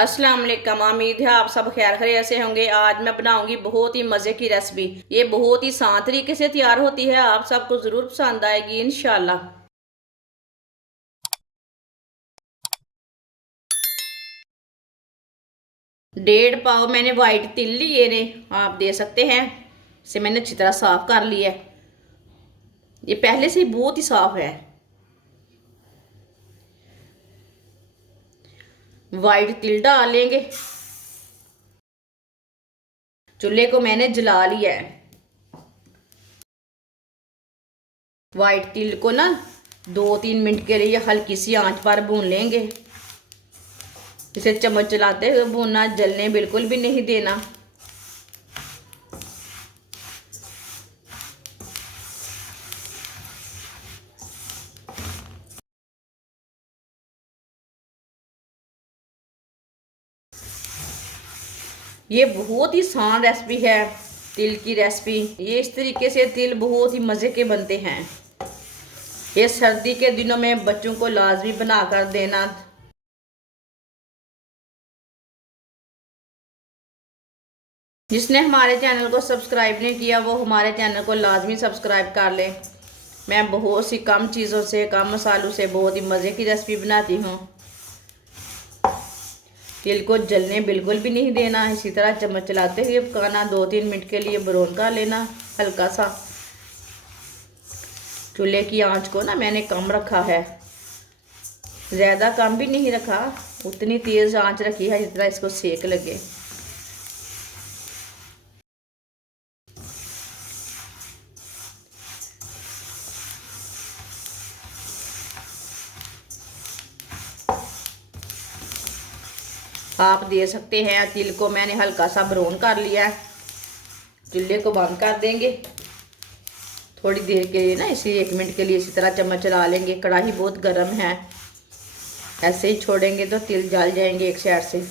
अस्सलाम वालेकुम। उम्मीद है आप सब खैर खैरियत से होंगे। आज मैं बनाऊंगी बहुत ही मज़े की रेसिपी। ये बहुत ही आसान तरीके से तैयार होती है, आप सबको ज़रूर पसंद आएगी इंशाल्लाह। 1.5 पाव मैंने वाइट तिल लिए ने, आप दे सकते हैं। इसे मैंने अच्छी तरह साफ कर लिया है, ये पहले से ही बहुत ही साफ है। वाइट तिल डाल लेंगे। चूल्हे को मैंने जला लिया है। वाइट तिल को ना 2-3 मिनट के लिए हल्की सी आंच पर भून लेंगे। इसे चम्मच चलाते हुए भूनना, जलने बिल्कुल भी नहीं देना। ये बहुत ही आसान रेसिपी है, तिल की रेसिपी। ये इस तरीके से तिल बहुत ही मज़े के बनते हैं। ये सर्दी के दिनों में बच्चों को लाजमी बना कर देना। जिसने हमारे चैनल को सब्सक्राइब नहीं किया वो हमारे चैनल को लाजमी सब्सक्राइब कर ले। मैं बहुत सी कम चीज़ों से, कम मसालों से बहुत ही मज़े की रेसिपी बनाती हूँ। तिल को जलने बिल्कुल भी नहीं देना। इसी तरह चम्मच चलाते हुए पकाना, 2-3 मिनट के लिए ब्राउन कर लेना हल्का सा। चूल्हे की आंच को ना मैंने कम रखा है, ज़्यादा कम भी नहीं रखा, उतनी तेज़ आंच रखी है जितना इसको सेक लगे। आप दे सकते हैं। तिल को मैंने हल्का सा ब्राउन कर लिया है। चूल्हे को बंद कर देंगे थोड़ी देर के लिए ना, इसी 1 मिनट के लिए इसी तरह चम्मच चला लेंगे। कढ़ाई बहुत गर्म है, ऐसे ही छोड़ेंगे तो तिल जल जाएंगे एक साइड से।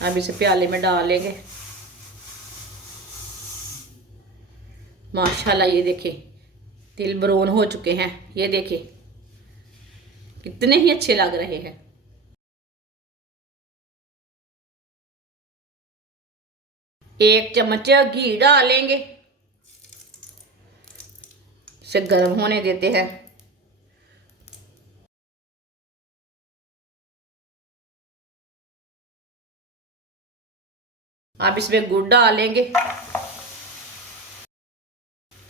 अब इसे प्याले में डाल लेंगे। माशाल्लाह ये देखिए तिल ब्राउन हो चुके हैं। ये देखिए कितने ही अच्छे लग रहे हैं। एक चम्मच घी डालेंगे, इसे गर्म होने देते हैं। अब इसमें गुड़ डालेंगे,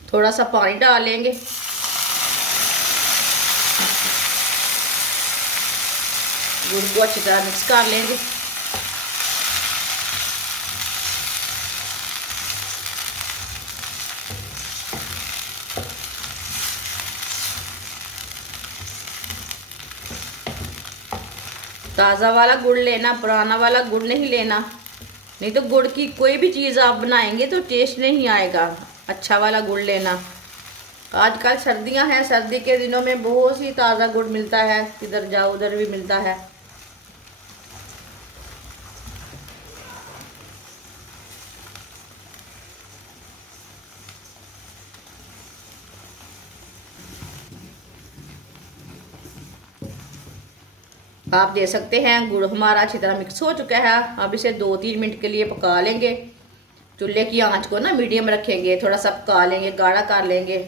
थोड़ा सा पानी डालेंगे। गुड़ को अच्छी तरह मिक्स कर लेंगे। ताज़ा वाला गुड़ लेना, पुराना वाला गुड़ नहीं लेना, नहीं तो गुड़ की कोई भी चीज़ आप बनाएंगे तो टेस्ट नहीं आएगा। अच्छा वाला गुड़ लेना। आजकल सर्दियां हैं, सर्दी के दिनों में बहुत ही ताज़ा गुड़ मिलता है, इधर जाओ उधर भी मिलता है। आप दे सकते हैं। गुड़ हमारा अच्छी तरह मिक्स हो चुका है। अब इसे 2-3 मिनट के लिए पका लेंगे। चूल्हे की आंच को ना मीडियम रखेंगे, थोड़ा सा पका लेंगे, गाढ़ा कर लेंगे।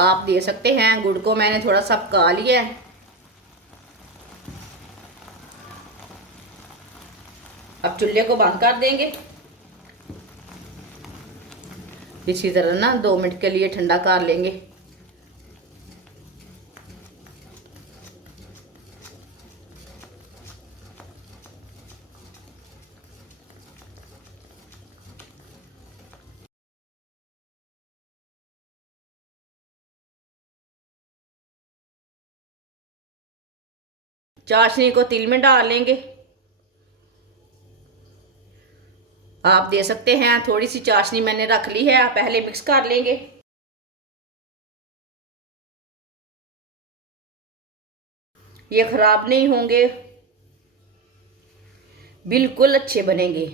आप दे सकते हैं। गुड़ को मैंने थोड़ा सा पका लिया है। अब चूल्हे को बंद कर देंगे। इसी तरह ना 2 मिनट के लिए ठंडा कर लेंगे। चाशनी को तिल में डाल लेंगे। आप दे सकते हैं थोड़ी सी चाशनी मैंने रख ली है, आप पहले मिक्स कर लेंगे। ये खराब नहीं होंगे, बिल्कुल अच्छे बनेंगे।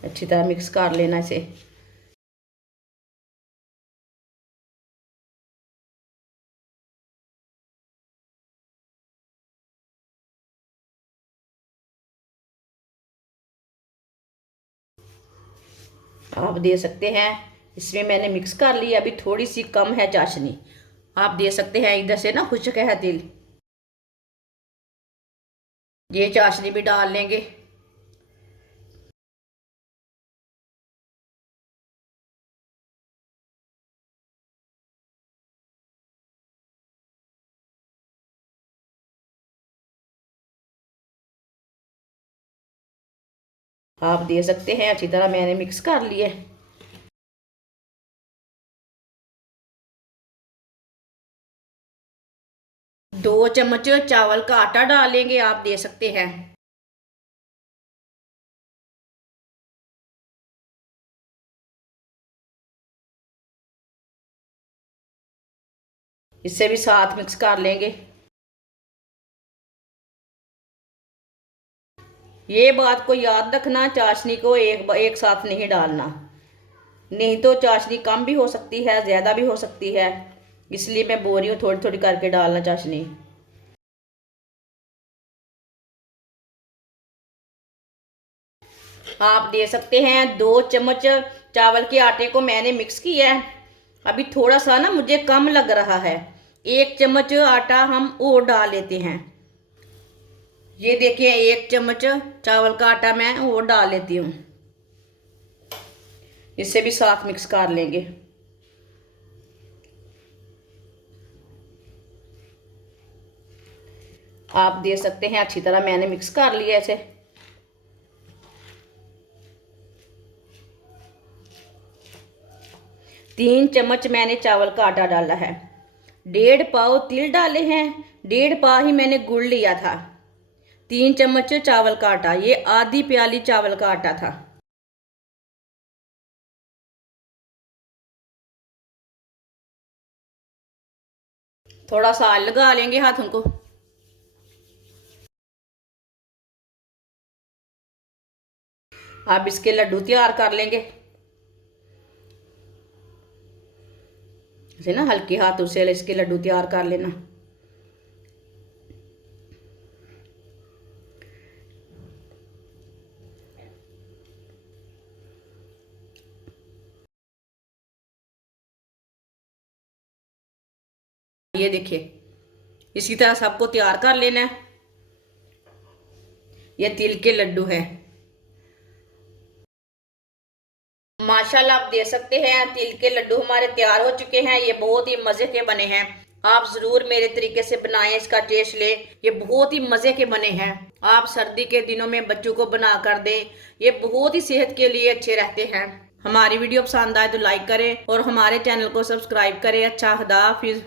अच्छी तरह मिक्स कर लेना इसे। आप दे सकते हैं, इसमें मैंने मिक्स कर लिया, अभी थोड़ी सी कम है चाशनी। आप दे सकते हैं, इधर से ना खुश्क है तिल, ये चाशनी भी डाल लेंगे। आप दे सकते हैं, अच्छी तरह मैंने मिक्स कर लिए। 2 चम्मच चावल का आटा डालेंगे, आप दे सकते हैं। इससे भी साथ मिक्स कर लेंगे। ये बात को याद रखना, चाशनी को एक साथ नहीं डालना, नहीं तो चाशनी कम भी हो सकती है, ज़्यादा भी हो सकती है, इसलिए मैं बोल रही हूँ थोड़ी थोड़ी करके डालना चाशनी। आप दे सकते हैं 2 चम्मच चावल के आटे को मैंने मिक्स किया है, अभी थोड़ा सा ना मुझे कम लग रहा है, 1 चम्मच आटा हम और डाल लेते हैं। ये देखिए 1 चम्मच चावल का आटा मैं और डाल लेती हूँ, इससे भी साथ मिक्स कर लेंगे। आप दे सकते हैं, अच्छी तरह मैंने मिक्स कर लिया ऐसे। तीन चम्मच मैंने चावल का आटा डाला है, 1.5 पाव तिल डाले हैं, 1.5 पाव ही मैंने गुड़ लिया था, 3 चम्मच चावल का आटा, ये आधी प्याली चावल का आटा था। थोड़ा सा लगा लेंगे हाथों को। अब इसके लड्डू तैयार कर लेंगे, ऐसे ना हल्के हाथों से इसके लड्डू तैयार कर लेना। ये देखिए इसी तरह सबको तैयार कर लेना है। ये तिल के लड्डू है, माशाल्लाह आप दे सकते हैं, तिल के लड्डू हमारे तैयार हो चुके हैं। ये बहुत ही मजे के बने हैं, आप जरूर मेरे तरीके से बनाएं, इसका टेस्ट लें, ये बहुत ही मजे के बने हैं। आप सर्दी के दिनों में बच्चों को बना कर दें, ये बहुत ही सेहत के लिए अच्छे रहते हैं। हमारी वीडियो पसंद आए तो लाइक करें और हमारे चैनल को सब्सक्राइब करें। अच्छा, खुदा हाफिज।